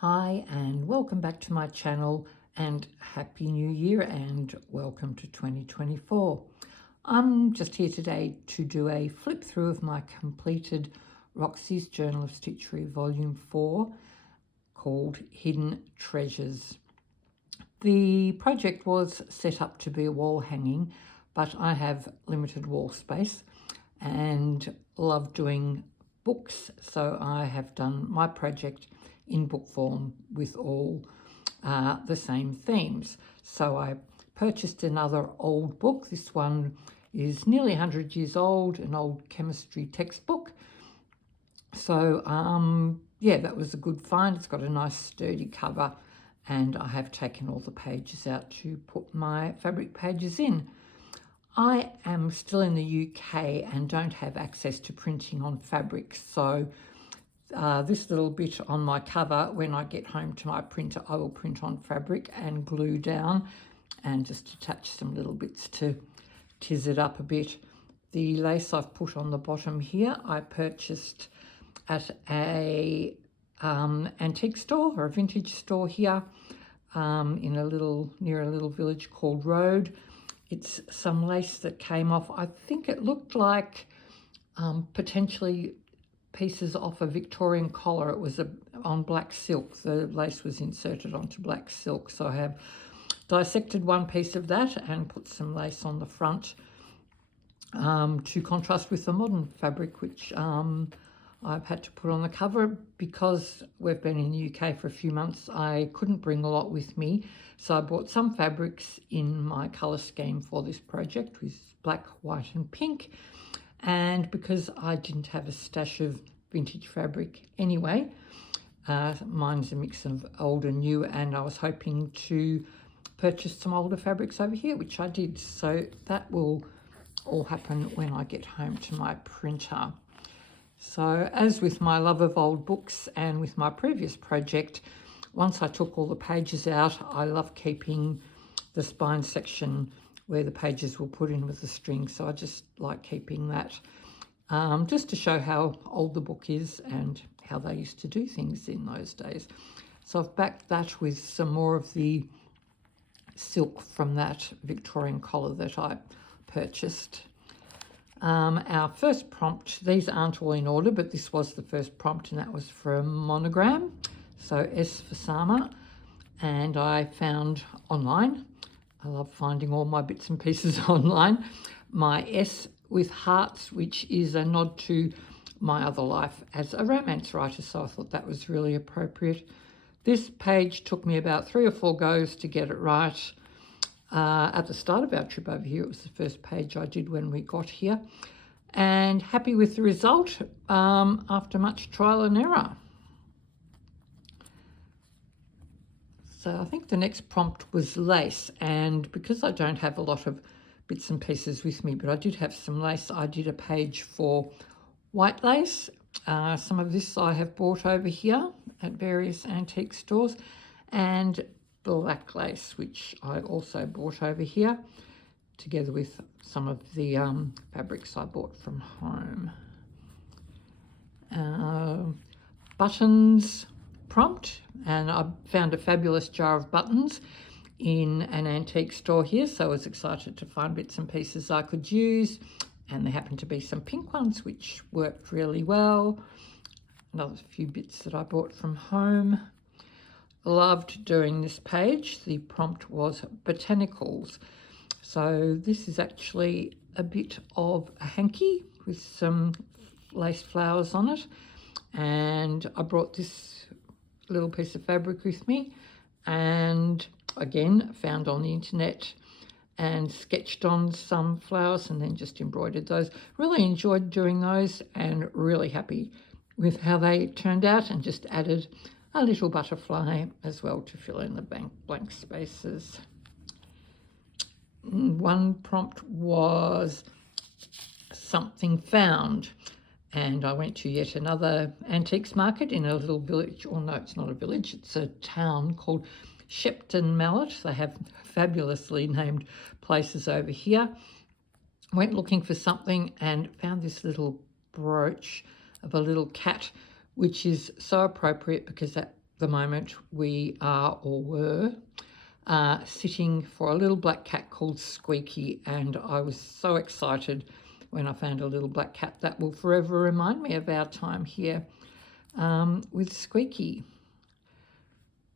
Hi and welcome back to my channel and Happy New Year and welcome to 2024. I'm just here today to do a flip through of my completed Roxy's Journal of Stitchery Volume 4 called Hidden Treasures. The project was set up to be a wall hanging, but I have limited wall space and love doing books, so I have done my project in book form with all the same themes. So I purchased another old book. This one is nearly 100 years old, an old chemistry textbook. So yeah, that was a good find. It's got a nice sturdy cover and I have taken all the pages out to put my fabric pages in. I am still in the UK and don't have access to printing on fabric, so this little bit on my cover, when I get home to my printer, I will print on fabric and glue down and just attach some little bits to tiz it up a bit. The lace I've put on the bottom here, I purchased at a antique store or a vintage store here near a little village called Road. It's some lace that came off. I think it looked like potentially pieces off a Victorian collar. It was on black silk. The lace was inserted onto black silk. So I have dissected one piece of that and put some lace on the front to contrast with the modern fabric, which I've had to put on the cover. Because we've been in the UK for a few months, I couldn't bring a lot with me. So I bought some fabrics in my colour scheme for this project with black, white and pink. And because I didn't have a stash of vintage fabric anyway, mine's a mix of old and new, and I was hoping to purchase some older fabrics over here, which I did. So that will all happen when I get home to my printer. So as with my love of old books and with my previous project, once I took all the pages out, I love keeping the spine section where the pages were put in with the string. So I just like keeping that just to show how old the book is and how they used to do things in those days. So I've backed that with some more of the silk from that Victorian collar that I purchased. Our first prompt, these aren't all in order, but this was the first prompt, and that was for a monogram. So S for Sama, and I found online, I love finding all my bits and pieces online, my S with hearts, which is a nod to my other life as a romance writer, so I thought that was really appropriate. This page took me about 3 or 4 goes to get it right. At the start of our trip over here, it was the first page I did when we got here, and happy with the result after much trial and error. So I think the next prompt was lace, and because I don't have a lot of bits and pieces with me, but I did have some lace, I did a page for white lace. Some of this I have bought over here at various antique stores, and black lace, which I also bought over here, together with some of the fabrics I bought from home. Buttons prompt, and I found a fabulous jar of buttons in an antique store here, so I was excited to find bits and pieces I could use, and there happened to be some pink ones which worked really well. Another few bits that I bought from home. Loved doing this page. The prompt was Botanicals. So this is actually a bit of a hanky with some lace flowers on it, and I brought this little piece of fabric with me, and again found on the internet and sketched on some flowers and then just embroidered those. Really enjoyed doing those and really happy with how they turned out, and just added a little butterfly as well to fill in the blank spaces. One prompt was something found, and I went to yet another antiques market in a little village, or no, it's not a village, it's a town called Shepton Mallet. They have fabulously named places over here. Went looking for something and found this little brooch of a little cat, which is so appropriate because that the moment we are or were sitting for a little black cat called Squeaky, and I was so excited when I found a little black cat that will forever remind me of our time here with Squeaky.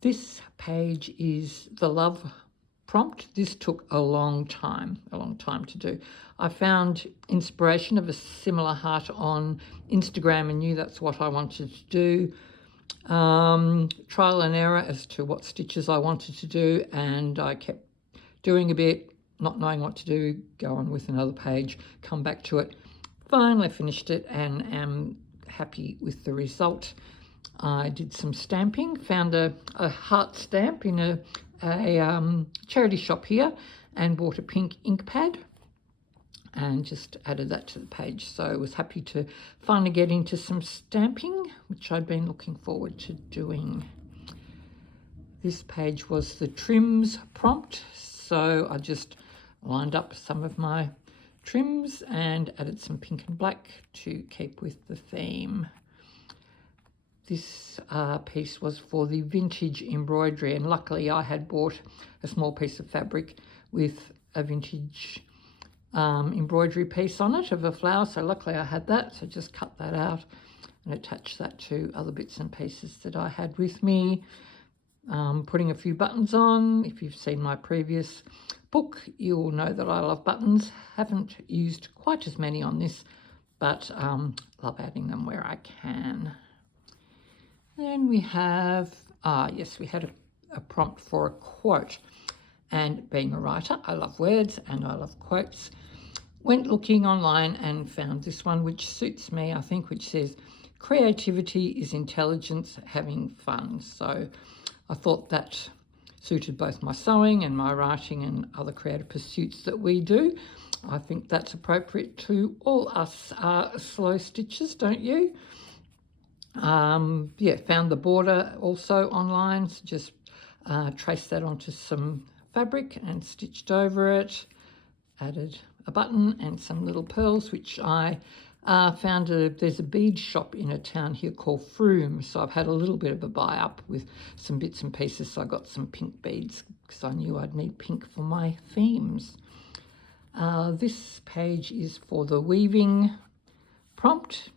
This page is the love prompt. This took a long time to do. I found inspiration of a similar heart on Instagram and knew that's what I wanted to do. Trial and error as to what stitches I wanted to do, and I kept doing a bit, not knowing what to do, go on with another page, come back to it. Finally finished it and am happy with the result. I did some stamping, found a heart stamp in a charity shop here and bought a pink ink pad and just added that to the page. So I was happy to finally get into some stamping, which I'd been looking forward to doing. This page was the trims prompt, so I just lined up some of my trims and added some pink and black to keep with the theme. This piece was for the vintage embroidery, and luckily I had bought a small piece of fabric with a vintage embroidery piece on it of a flower, so luckily I had that, so just cut that out and attach that to other bits and pieces that I had with me. Putting a few buttons on. If you've seen my previous book, you'll know that I love buttons. Haven't used quite as many on this, but love adding them where I can. Then we have, yes, we had a prompt for a quote. And being a writer, I love words and I love quotes. Went looking online and found this one, which suits me, I think, which says, creativity is intelligence having fun. So I thought that suited both my sewing and my writing and other creative pursuits that we do. I think that's appropriate to all us slow stitchers, don't you? Yeah, found the border also online, so just traced that onto some fabric and stitched over it, added a button and some little pearls, which I found there's a bead shop in a town here called Froome, so I've had a little bit of a buy up with some bits and pieces, so I got some pink beads because I knew I'd need pink for my themes. This page is for the weaving prompt.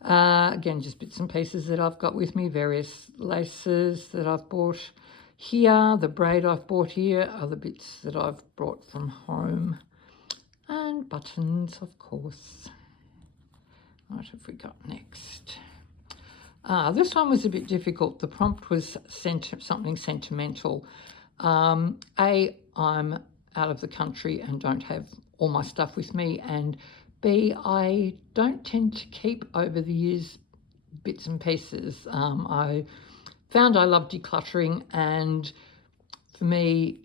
Again, just bits and pieces that I've got with me, various laces that I've bought here, the braid I've bought here, other bits that I've brought from home, and buttons, of course. What have we got next? This one was a bit difficult. The prompt was something sentimental. I'm out of the country and don't have all my stuff with me, and B, I don't tend to keep over the years bits and pieces. I found I love decluttering, and for me,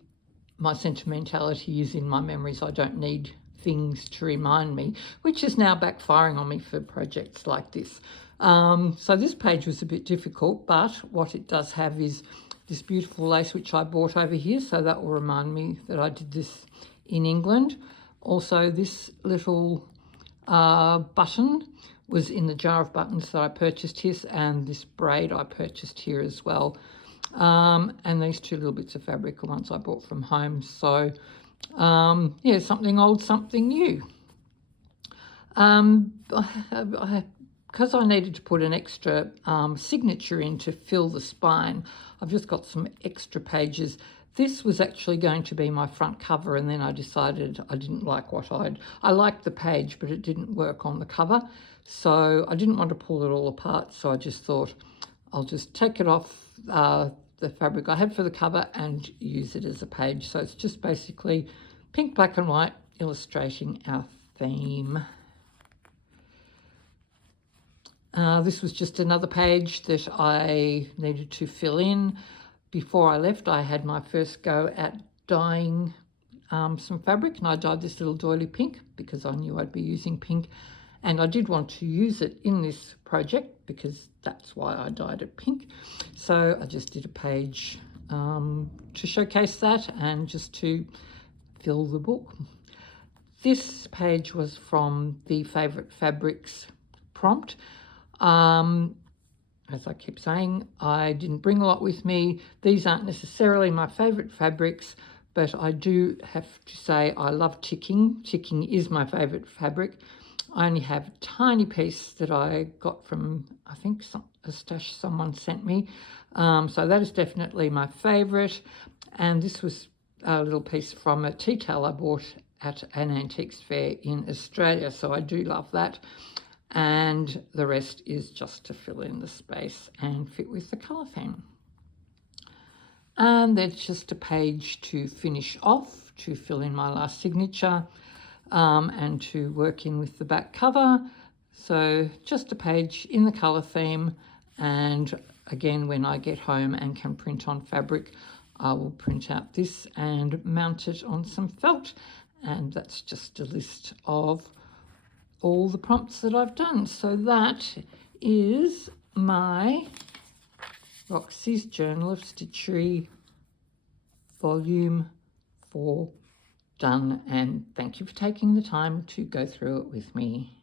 my sentimentality is in my memories. I don't need things to remind me, which is now backfiring on me for projects like this. So this page was a bit difficult, but what it does have is this beautiful lace which I bought over here, so that will remind me that I did this in England. Also, this little button was in the jar of buttons that I purchased here, and this braid I purchased here as well. And these two little bits of fabric are ones I bought from home. So yeah, something old, something new. Because I needed to put an extra signature in to fill the spine, I've just got some extra pages. This was actually going to be my front cover, and then I decided I didn't like I liked the page, but it didn't work on the cover. So I didn't want to pull it all apart, so I just thought I'll just take it off the fabric I had for the cover and use it as a page. So it's just basically pink, black and white illustrating our theme. This was just another page that I needed to fill in. Before I left, I had my first go at dyeing some fabric, and I dyed this little doily pink because I knew I'd be using pink, and I did want to use it in this project because that's why I dyed it pink. So I just did a page to showcase that and just to fill the book. This page was from the Favourite Fabrics prompt. as I keep saying, I didn't bring a lot with me. These aren't necessarily my favourite fabrics, but I do have to say I love ticking. Ticking is my favourite fabric. I only have a tiny piece that I got from, I think, a stash someone sent me. So that is definitely my favourite. And this was a little piece from a tea towel I bought at an antiques fair in Australia. So I do love that. And the rest is just to fill in the space and fit with the colour theme. And there's just a page to finish off, to fill in my last signature, and to work in with the back cover. So just a page in the colour theme, and again, when I get home and can print on fabric, I will print out this and mount it on some felt. And that's just a list of all the prompts that I've done. So that is my Roxy's Journal of Stitchery Volume 4 done, and thank you for taking the time to go through it with me.